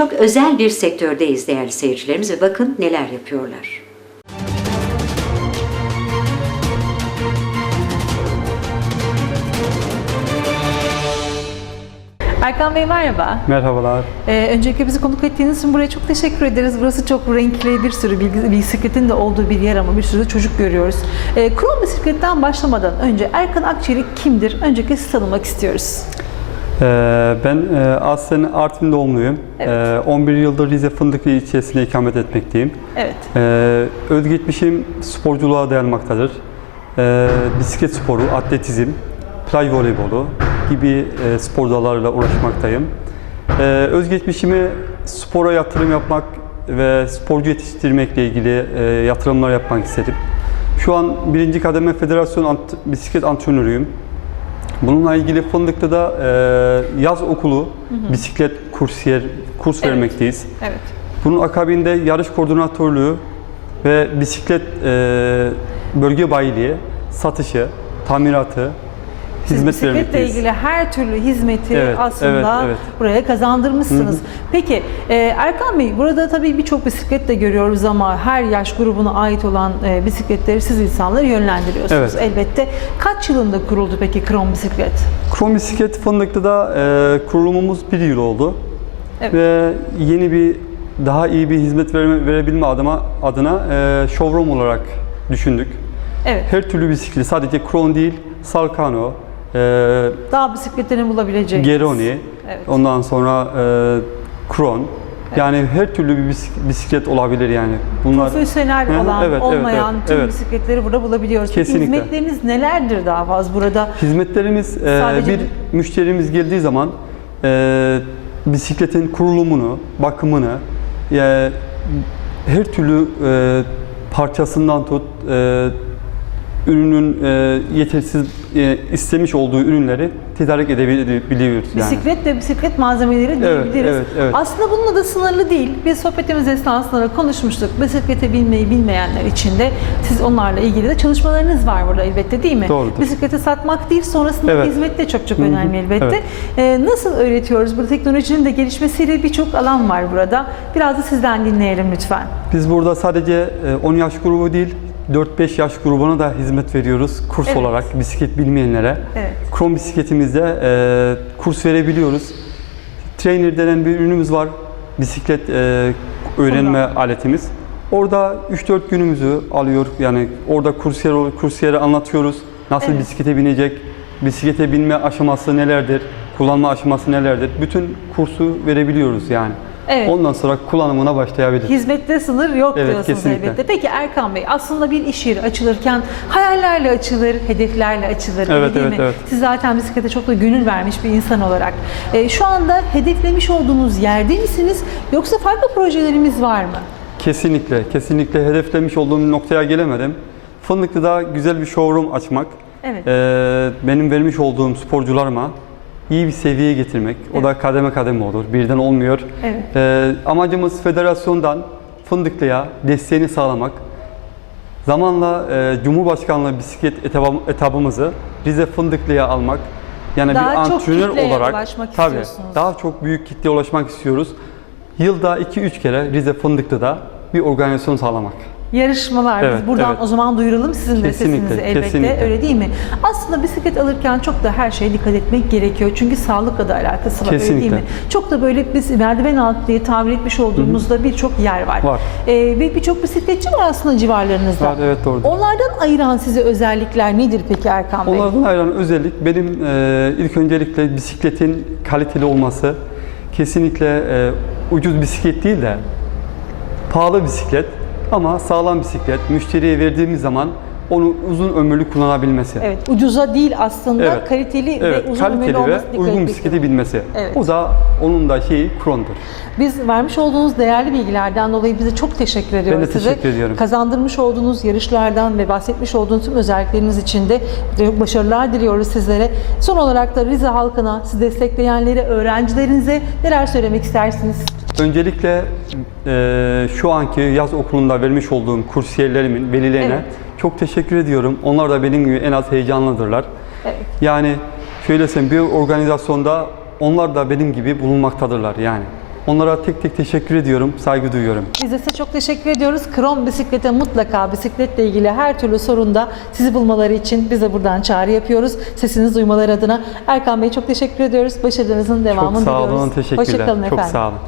Çok özel bir sektördeyiz değerli seyircilerimiz ve bakın neler yapıyorlar. Erkan Bey merhaba. Merhabalar. Ee, öncelikle bizi konuk ettiğiniz için buraya çok teşekkür ederiz. Burası çok renkli, bir sürü bilgi, bisikletin de olduğu bir yer ama bir sürü de çocuk görüyoruz. Ee, krom bisikletten başlamadan önce Erkan Akçelik kimdir? Öncelikle sizi tanımak istiyoruz. Ee, ben e, aslen Artvin doğumluyum. Evet. Ee, 11 yıldır Rize Fındıklı ilçesinde ikamet etmekteyim. Evet. Ee, özgeçmişim sporculuğa dayanmaktadır. Ee, bisiklet sporu, atletizm, plaj voleybolu gibi e, spor dallarıyla uğraşmaktayım. Ee, özgeçmişimi spora yatırım yapmak ve sporcu yetiştirmekle ilgili e, yatırımlar yapmak istedim. Şu an birinci kademe federasyon ant- bisiklet antrenörüyüm. Bununla ilgili Fındık'ta da e, yaz okulu bisiklet kursiyer kurs Evet. vermekteyiz. Evet. Bunun akabinde yarış koordinatörlüğü ve bisiklet e, bölge bayiliği, satışı, tamiratı, Hizmet bisikletle vermekteyiz. ilgili her türlü hizmeti Evet, aslında evet, evet. buraya kazandırmışsınız. Peki e, Erkan Bey burada tabii birçok bisiklet de görüyoruz ama her yaş grubuna ait olan e, bisikletleri siz insanları yönlendiriyorsunuz Evet. elbette. Kaç yılında kuruldu peki Krom Bisiklet? Krom Bisiklet Fındık'ta da e, kurulumumuz bir yıl oldu. Evet. Ve yeni bir, daha iyi bir hizmet verme, verebilme adına, adına e, showroom olarak düşündük. Evet. Her türlü bisiklet, sadece Kron değil, Salkano, e, Dağ bisikletlerini bulabileceğiniz. Geroni, Evet. ondan sonra e, Kron. Yani her türlü bir bisik- bisiklet olabilir yani. Bunlar Profesyonel hı, olan, evet, evet, olmayan evet, tüm evet. bisikletleri burada bulabiliyoruz. Kesinlikle. hizmetleriniz nelerdir daha fazla burada? hizmetlerimiz e, bir müşterimiz geldiği zaman e, bisikletin kurulumunu, bakımını, e, her türlü e, parçasından tut e, ürünün e, yetersiz e, istemiş olduğu ürünleri tedarik edebiliyoruz yani. Bisiklet ve bisiklet malzemeleri diyebiliriz. evet, evet. Aslında bununla da sınırlı değil. Biz sohbetimiz esnasında da konuşmuştuk. Bisiklete binmeyi bilmeyenler için de siz onlarla ilgili de çalışmalarınız var burada elbette değil mi? Doğrudur. Bisikleti satmak değil, sonrasında Evet. hizmet de çok çok önemli elbette. evet. Ee, nasıl öğretiyoruz? Burada teknolojinin de gelişmesiyle birçok alan var burada. Biraz da sizden dinleyelim lütfen. Biz burada sadece e, 10 yaş grubu değil, 4-5 yaş grubuna da hizmet veriyoruz kurs Evet. olarak bisiklet bilmeyenlere. Evet. Krom bisikletimizde e, kurs verebiliyoruz. Trainer denen bir ürünümüz var. Bisiklet e, öğrenme aletimiz. Orada 3-4 günümüzü alıyor. Yani orada kursiyer kursiyere anlatıyoruz. Nasıl Evet. bisiklete binecek, bisiklete binme aşaması nelerdir, kullanma aşaması nelerdir. Bütün kursu verebiliyoruz yani. Evet. Ondan sonra kullanımına başlayabilir. Hizmette sınır yok Evet, diyorsunuz kesinlikle. elbette. Peki Erkan Bey aslında bir iş yeri açılırken hayallerle açılır, hedeflerle açılır Evet, değil evet, mi? evet. Siz zaten bisiklete çok da gönül vermiş bir insan olarak. Ee, şu anda hedeflemiş olduğunuz yerde misiniz yoksa farklı projelerimiz var mı? Kesinlikle, kesinlikle hedeflemiş olduğum noktaya gelemedim. Fındıklı'da güzel bir showroom açmak, Evet. eee, benim vermiş olduğum sporcularıma iyi bir seviyeye getirmek. O da kademe kademe olur, birden olmuyor. Evet. Eee, amacımız federasyondan Fındıklı'ya desteğini sağlamak. Zamanla eee, Cumhurbaşkanlığı bisiklet etabı- etabımızı Rize Fındıklı'ya almak. Yani Daha bir antrenör olarak tabii daha çok büyük kitleye ulaşmak istiyoruz. Yılda 2-3 kere Rize Fındıklı'da bir organizasyon sağlamak. Yarışmalar. Biz Evet, buradan evet. o zaman duyuralım sizin de Kesinlikle, sesinizi elbette. kesinlikle. Öyle değil mi? Aslında bisiklet alırken çok da her şeye dikkat etmek gerekiyor. Çünkü sağlıkla da alakası var öyle değil Kesinlikle. mi? Çok da böyle biz merdiven altı diye tabir etmiş olduğumuzda birçok yer var. Var. Ee, ve birçok bisikletçi var aslında civarlarınızda. Var, evet, doğrudur. Onlardan ayıran size özellikler nedir peki Erkan Bey? Onlardan ayrılan özellik benim e, ilk öncelikle bisikletin kaliteli olması. Kesinlikle e, ucuz bisiklet değil de pahalı bisiklet ama sağlam bisiklet. Müşteriye verdiğimiz zaman onu uzun ömürlü kullanabilmesi. Evet, ucuza değil aslında Evet. kaliteli Evet, ve uzun ömürlü kaliteli ve olması dikkat uygun bisikleti bilmesi. Evet. O da onun da şeyi Kron'dur. Biz vermiş olduğunuz değerli bilgilerden dolayı bize çok teşekkür ediyoruz de size. teşekkür ediyorum. Kazandırmış olduğunuz yarışlardan ve bahsetmiş olduğunuz tüm özellikleriniz için de çok başarılar diliyoruz sizlere. Son olarak da Rize halkına, sizi destekleyenlere, öğrencilerinize neler söylemek istersiniz? Öncelikle e, şu anki yaz okulunda vermiş olduğum kursiyerlerimin, velilerine Evet. çok teşekkür ediyorum. Onlar da benim gibi en az heyecanlıdırlar. Evet. Yani şöyle söyleyeyim bir organizasyonda onlar da benim gibi bulunmaktadırlar yani. Onlara tek tek teşekkür ediyorum, saygı duyuyorum. Biz de size çok teşekkür ediyoruz. Krom bisiklete mutlaka bisikletle ilgili her türlü sorunda sizi bulmaları için biz de buradan çağrı yapıyoruz. Sesinizi duymaları adına. Erkan Bey çok teşekkür ediyoruz. Başarılarınızın devamını Çok sağ diliyoruz. olun, teşekkürler. Hoşçakalın Çok efendim. sağ olun.